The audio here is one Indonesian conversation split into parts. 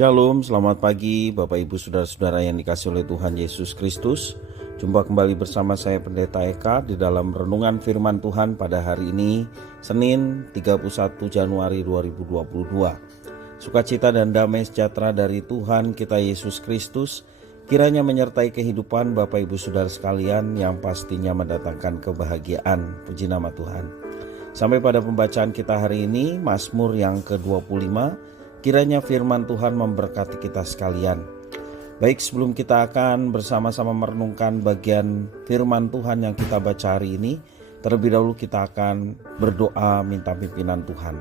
Shalom, selamat pagi Bapak Ibu Saudara-saudara yang dikasihi oleh Tuhan Yesus Kristus. Jumpa kembali bersama saya Pendeta Eka di dalam renungan firman Tuhan pada hari ini, Senin 31 Januari 2022. Sukacita dan damai sejahtera dari Tuhan kita Yesus Kristus kiranya menyertai kehidupan Bapak Ibu Saudara sekalian yang pastinya mendatangkan kebahagiaan. Puji nama Tuhan. Sampai pada pembacaan kita hari ini, Mazmur yang ke-25. Kiranya firman Tuhan memberkati kita sekalian. Baik, sebelum kita akan bersama-sama merenungkan bagian firman Tuhan yang kita baca hari ini, terlebih dahulu kita akan berdoa minta pimpinan Tuhan.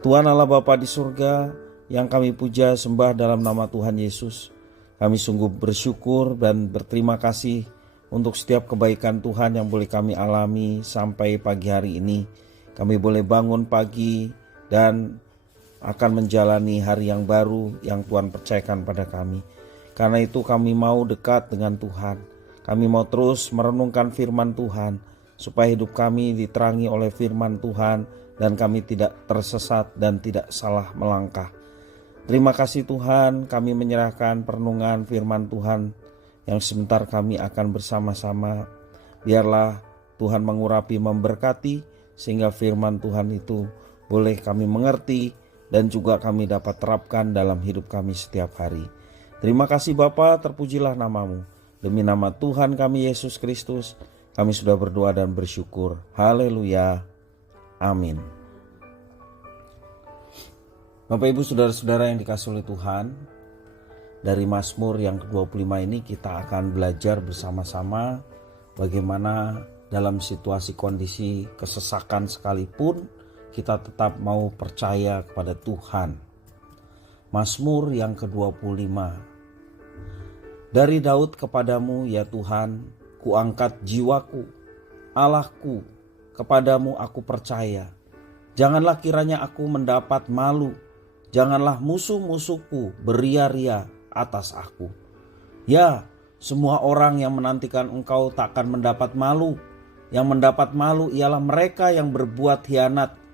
Tuhan Allah Bapa di surga, yang kami puja sembah dalam nama Tuhan Yesus, kami sungguh bersyukur dan berterima kasih untuk setiap kebaikan Tuhan yang boleh kami alami sampai pagi hari ini. Kami boleh bangun pagi dan akan menjalani hari yang baru yang Tuhan percayakan pada kami. Karena itu kami mau dekat dengan Tuhan. Kami mau terus merenungkan firman Tuhan, supaya hidup kami diterangi oleh firman Tuhan dan kami tidak tersesat dan tidak salah melangkah. Terima kasih Tuhan, kami menyerahkan perenungan firman Tuhan yang sebentar kami akan bersama-sama. Biarlah Tuhan mengurapi, memberkati, sehingga firman Tuhan itu boleh kami mengerti dan juga kami dapat terapkan dalam hidup kami setiap hari. Terima kasih Bapa, terpujilah namamu. Demi nama Tuhan kami Yesus Kristus, kami sudah berdoa dan bersyukur. Haleluya. Amin. Bapak Ibu Saudara-saudara yang dikasihi oleh Tuhan, dari Mazmur yang ke-25 ini kita akan belajar bersama-sama bagaimana dalam situasi kondisi kesesakan sekalipun kita tetap mau percaya kepada Tuhan. Mazmur yang ke-25. Dari Daud kepadamu ya Tuhan, kuangkat jiwaku. Allahku, kepadamu aku percaya. Janganlah kiranya aku mendapat malu. Janganlah musuh-musuhku beria-ria atas aku. Ya, semua orang yang menantikan engkau takkan mendapat malu. Yang mendapat malu ialah mereka yang berbuat hianat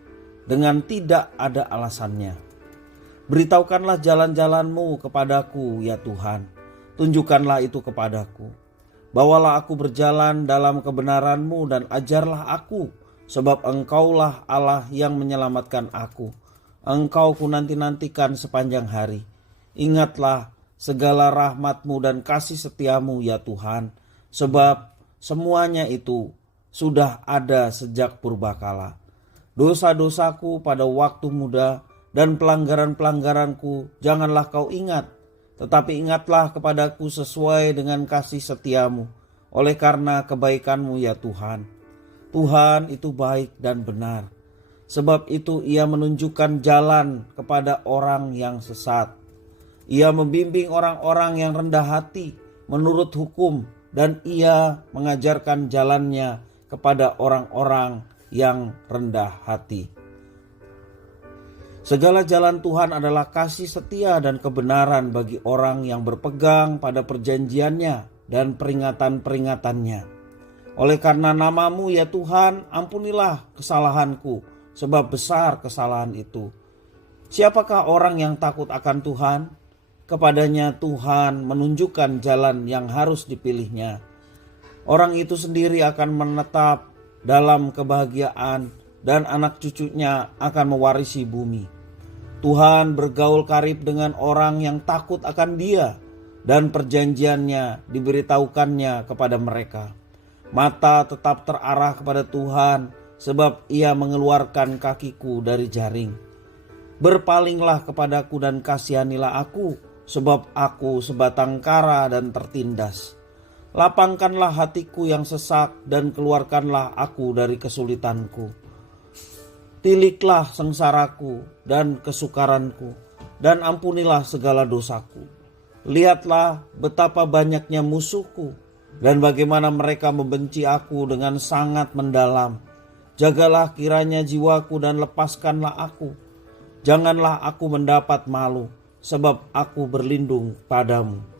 dengan tidak ada alasannya. Beritahukanlah jalan-jalanmu kepadaku ya Tuhan. Tunjukkanlah itu kepadaku. Bawalah aku berjalan dalam kebenaranmu dan ajarlah aku. Sebab engkaulah Allah yang menyelamatkan aku. Engkau ku nanti-nantikan sepanjang hari. Ingatlah segala rahmatmu dan kasih setiamu ya Tuhan. Sebab semuanya itu sudah ada sejak purbakala. Dosa-dosaku pada waktu muda dan pelanggaran-pelanggaranku janganlah kau ingat. Tetapi ingatlah kepadaku sesuai dengan kasih setiamu. Oleh karena kebaikanmu ya Tuhan. Tuhan itu baik dan benar. Sebab itu ia menunjukkan jalan kepada orang yang sesat. Ia membimbing orang-orang yang rendah hati menurut hukum. Dan ia mengajarkan jalannya kepada orang-orang yang rendah hati. Segala jalan Tuhan adalah kasih setia dan kebenaran bagi orang yang berpegang pada perjanjiannya dan peringatan-peringatannya. Oleh karena namamu ya Tuhan, ampunilah kesalahanku, sebab besar kesalahan itu. Siapakah orang yang takut akan Tuhan? Kepadanya Tuhan menunjukkan jalan yang harus dipilihnya. Orang itu sendiri akan menetap dalam kebahagiaan dan anak cucunya akan mewarisi bumi. Tuhan bergaul karib dengan orang yang takut akan Dia dan perjanjiannya diberitahukannya kepada mereka. Mata tetap terarah kepada Tuhan sebab Ia mengeluarkan kakiku dari jaring. Berpalinglah kepadaku dan kasihanilah aku sebab aku sebatang kara dan tertindas. Lapangkanlah hatiku yang sesak dan keluarkanlah aku dari kesulitanku. Tiliklah sengsaraku dan kesukaranku dan ampunilah segala dosaku. Lihatlah betapa banyaknya musuhku dan bagaimana mereka membenci aku dengan sangat mendalam. Jagalah kiranya jiwaku dan lepaskanlah aku. Janganlah aku mendapat malu sebab aku berlindung padamu.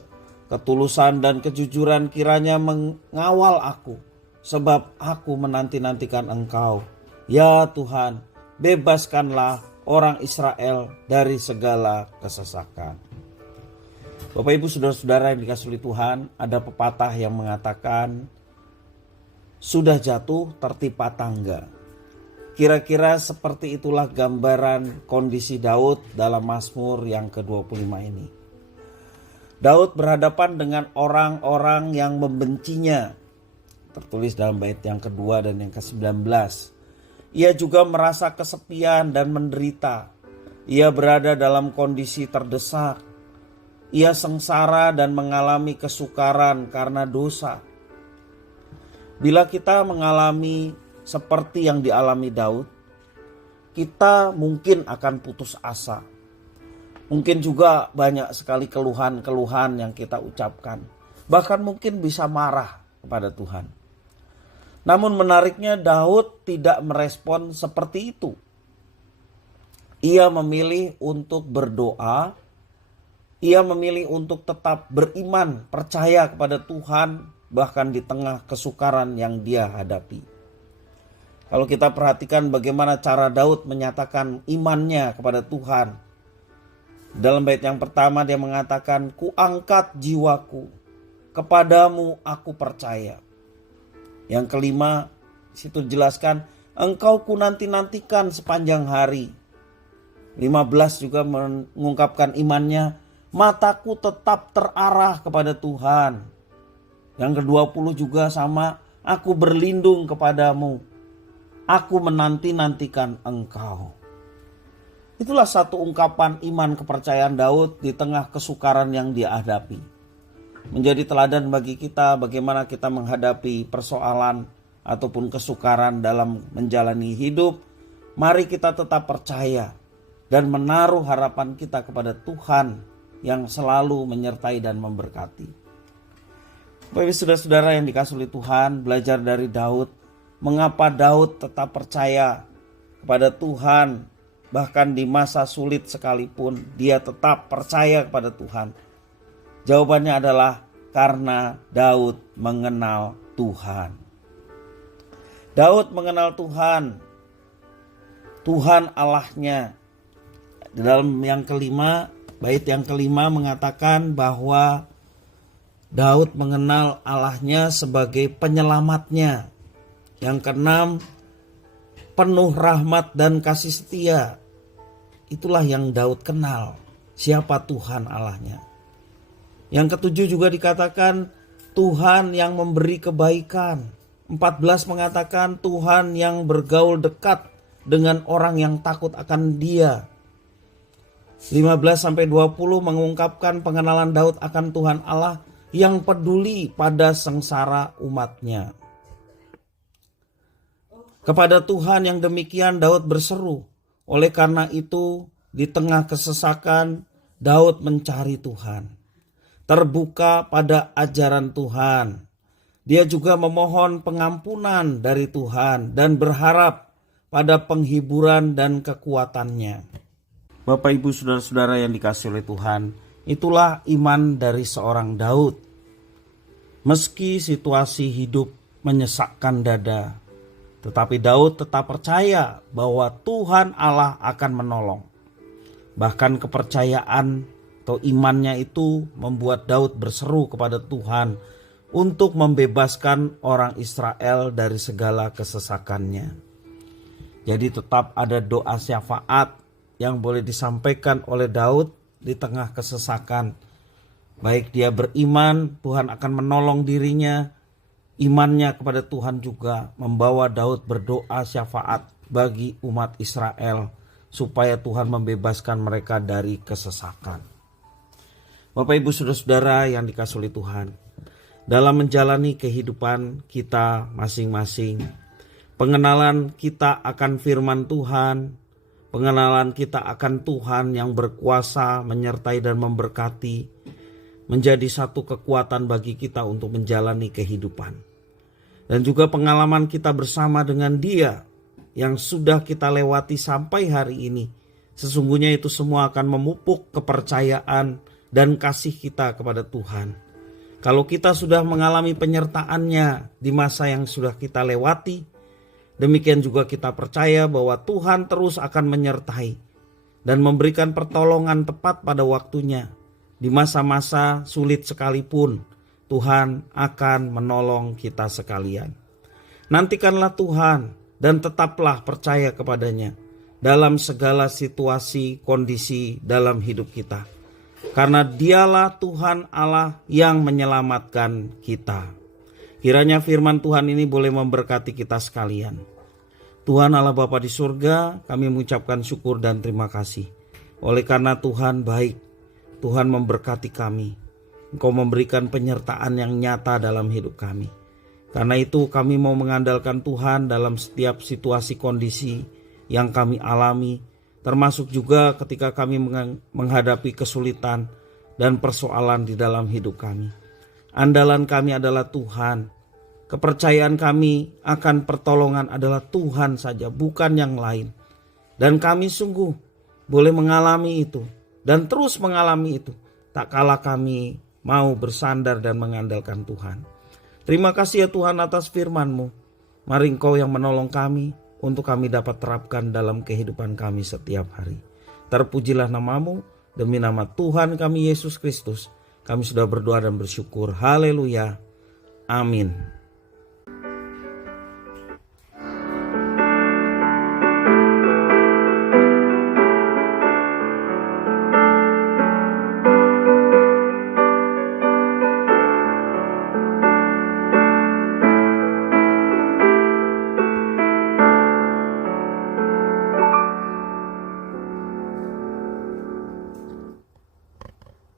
Ketulusan dan kejujuran kiranya mengawal aku, sebab aku menanti-nantikan Engkau. Ya Tuhan, bebaskanlah orang Israel dari segala kesesakan. Bapak Ibu saudara-saudara yang dikasihi oleh Tuhan, ada pepatah yang mengatakan sudah jatuh tertimpa tangga. Kira-kira seperti itulah gambaran kondisi Daud dalam Mazmur yang ke-25 ini. Daud berhadapan dengan orang-orang yang membencinya. Tertulis dalam bait yang kedua dan yang ke-19. Ia juga merasa kesepian dan menderita. Ia berada dalam kondisi terdesak. Ia sengsara dan mengalami kesukaran karena dosa. Bila kita mengalami seperti yang dialami Daud, kita mungkin akan putus asa. Mungkin juga banyak sekali keluhan-keluhan yang kita ucapkan. Bahkan mungkin bisa marah kepada Tuhan. Namun menariknya Daud tidak merespon seperti itu. Ia memilih untuk berdoa. Ia memilih untuk tetap beriman, percaya kepada Tuhan bahkan di tengah kesukaran yang dia hadapi. Kalau kita perhatikan bagaimana cara Daud menyatakan imannya kepada Tuhan. Dalam bait yang pertama dia mengatakan, "Kuangkat jiwaku, kepadamu aku percaya." Yang kelima, situ dijelaskan, "Engkau ku nanti-nantikan sepanjang hari." 15 juga mengungkapkan imannya, "Mataku tetap terarah kepada Tuhan." Yang ke-20 juga sama, "Aku berlindung kepadamu. Aku menanti-nantikan Engkau." Itulah satu ungkapan iman kepercayaan Daud di tengah kesukaran yang dia hadapi. Menjadi teladan bagi kita bagaimana kita menghadapi persoalan ataupun kesukaran dalam menjalani hidup. Mari kita tetap percaya dan menaruh harapan kita kepada Tuhan yang selalu menyertai dan memberkati. Bapak saudara-saudara yang dikasihi oleh Tuhan, belajar dari Daud. Mengapa Daud tetap percaya kepada Tuhan, bahkan di masa sulit sekalipun dia tetap percaya kepada Tuhan? Jawabannya adalah karena Daud mengenal Tuhan. Daud mengenal Tuhan, Tuhan Allahnya. Di dalam yang kelima, bait yang kelima mengatakan bahwa Daud mengenal Allahnya sebagai penyelamatnya. Yang keenam, penuh rahmat dan kasih setia. Itulah yang Daud kenal, siapa Tuhan Allahnya. Yang ketujuh juga dikatakan Tuhan yang memberi kebaikan. 14 mengatakan Tuhan yang bergaul dekat dengan orang yang takut akan Dia. 15-20 mengungkapkan pengenalan Daud akan Tuhan Allah yang peduli pada sengsara umatnya. Kepada Tuhan yang demikian Daud berseru. Oleh karena itu di tengah kesesakan Daud mencari Tuhan. Terbuka pada ajaran Tuhan. Dia juga memohon pengampunan dari Tuhan dan berharap pada penghiburan dan kekuatannya. Bapak Ibu saudara-saudara yang dikasihi oleh Tuhan, itulah iman dari seorang Daud. Meski situasi hidup menyesakkan dada, tetapi Daud tetap percaya bahwa Tuhan Allah akan menolong. Bahkan kepercayaan atau imannya itu membuat Daud berseru kepada Tuhan untuk membebaskan orang Israel dari segala kesesakannya. Jadi tetap ada doa syafaat yang boleh disampaikan oleh Daud di tengah kesesakan. Baik dia beriman, Tuhan akan menolong dirinya. Imannya kepada Tuhan juga membawa Daud berdoa syafaat bagi umat Israel supaya Tuhan membebaskan mereka dari kesesakan. Bapak Ibu saudara-saudara yang dikasihi oleh Tuhan, dalam menjalani kehidupan kita masing-masing, pengenalan kita akan firman Tuhan, pengenalan kita akan Tuhan yang berkuasa menyertai dan memberkati, menjadi satu kekuatan bagi kita untuk menjalani kehidupan. Dan juga pengalaman kita bersama dengan Dia yang sudah kita lewati sampai hari ini, sesungguhnya itu semua akan memupuk kepercayaan dan kasih kita kepada Tuhan. Kalau kita sudah mengalami penyertaan-Nya di masa yang sudah kita lewati, demikian juga kita percaya bahwa Tuhan terus akan menyertai dan memberikan pertolongan tepat pada waktunya. Di masa-masa sulit sekalipun, Tuhan akan menolong kita sekalian. Nantikanlah Tuhan dan tetaplah percaya kepadanya dalam segala situasi kondisi dalam hidup kita. Karena dialah Tuhan Allah yang menyelamatkan kita. Kiranya firman Tuhan ini boleh memberkati kita sekalian. Tuhan Allah Bapa di surga, kami mengucapkan syukur dan terima kasih. Oleh karena Tuhan baik, Tuhan memberkati kami. Engkau memberikan penyertaan yang nyata dalam hidup kami. Karena itu kami mau mengandalkan Tuhan dalam setiap situasi kondisi yang kami alami. Termasuk juga ketika kami menghadapi kesulitan dan persoalan di dalam hidup kami. Andalan kami adalah Tuhan. Kepercayaan kami akan pertolongan adalah Tuhan saja, bukan yang lain. Dan kami sungguh boleh mengalami itu dan terus mengalami itu, tak kala kami mau bersandar dan mengandalkan Tuhan. Terima kasih ya Tuhan atas firman-Mu. Mari Engkau yang menolong kami untuk kami dapat terapkan dalam kehidupan kami setiap hari. Terpujilah nama-Mu, demi nama Tuhan kami Yesus Kristus. Kami sudah berdoa dan bersyukur. Haleluya. Amin.